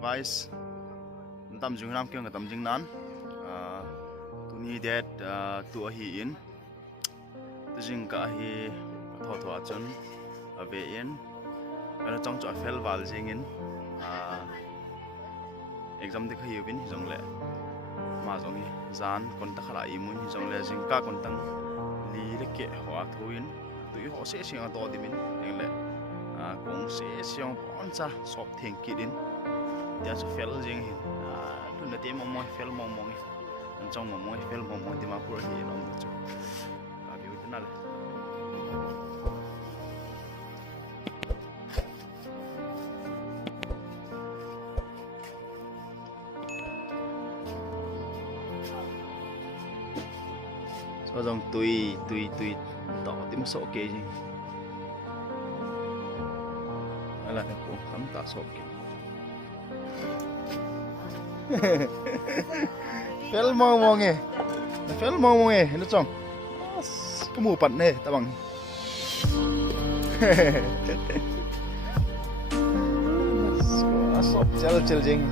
guys, tam jing nam kyang tam jing nan, tu ni det tu hi in, tu jing ka hi tho chun ave in, kana chong cho fel wal jing in, exam de khayu bin jong le, ma jong hi zan kon ta khara imun hi jong le jing ka kon tang li le ke ho thuin, tu ho se sing to dimin eng le, kong se siang pon cha sop theng kidin. Dia so fel jing hin tu na te mo fel mo an chong mo fel mo Dimapur hi nom chu a biu tinal so dong tui to tim so ke jing ala ko kham ta so ke fel mong nghe nó chong cái mù bẩn này ta bằng sop chel jing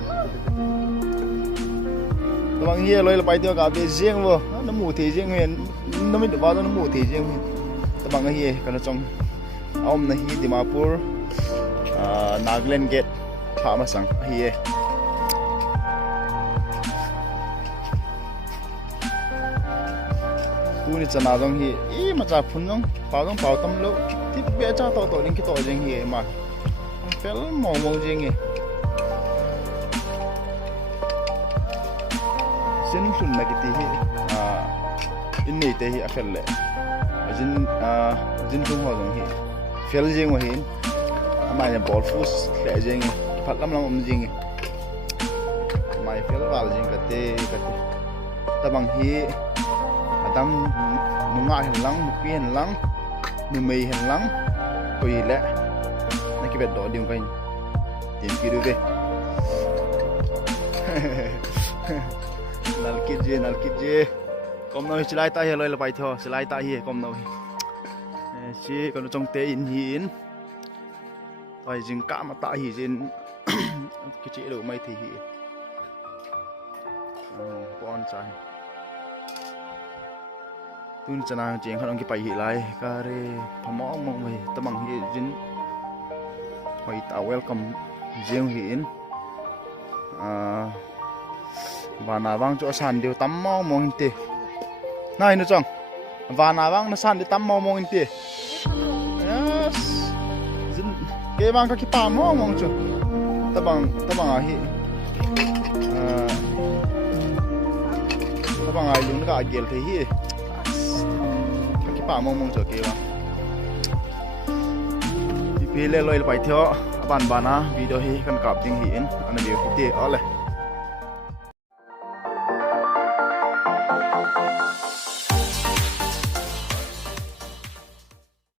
ta bằng here lôi là bay tiêu cả về riêng vô nó mù thì riêng huyền nó mới được bao nó mù thì riêng ta bằng here cái nó chong ông này hi Dimapur Nagaland Gate thả mà sang here tu ni chana dong hi i ma cha phun dong pau tam lo ti be cha to ding ki to jing hi ma fel mo jing hi sin sun na ki ti hi in nei te hi a fel le jin tung ho dong hi fel jing wa hin ama ya ball fus le jing hi phat lam jing hi mai fel wal jing ka te ta bang hi đang nung ngại hình lăng, một cái hình lăng, nung mì hình lăng, coi lẽ, này cái bệt đỏ điều canh, tiền kia đưa về, nal kít gì, com nói chỉ lại tay rồi là bài thơ, chỉ lại tay hi, com nói, chỉ còn trong té in hiến, phải dừng cả mà tay hi trên cái chế độ mày thì hi, con trai. Tu chana jeng khan ki pai hi lai ka re phamo mong mai tamang hi jin hoi ta welcome jeng hi in vana wang cho san deu tam mo mong te nai no chong vana wang na san de tam mo mong te yes jin ke wang ka ki pa mo mong chu tabang hi tabang ai lung ka gel the hi bà mong chờ kia đi phi lên lôi bài theo bạn á video hi cần cặp tiếng hiển anh biểu cái gì ở đây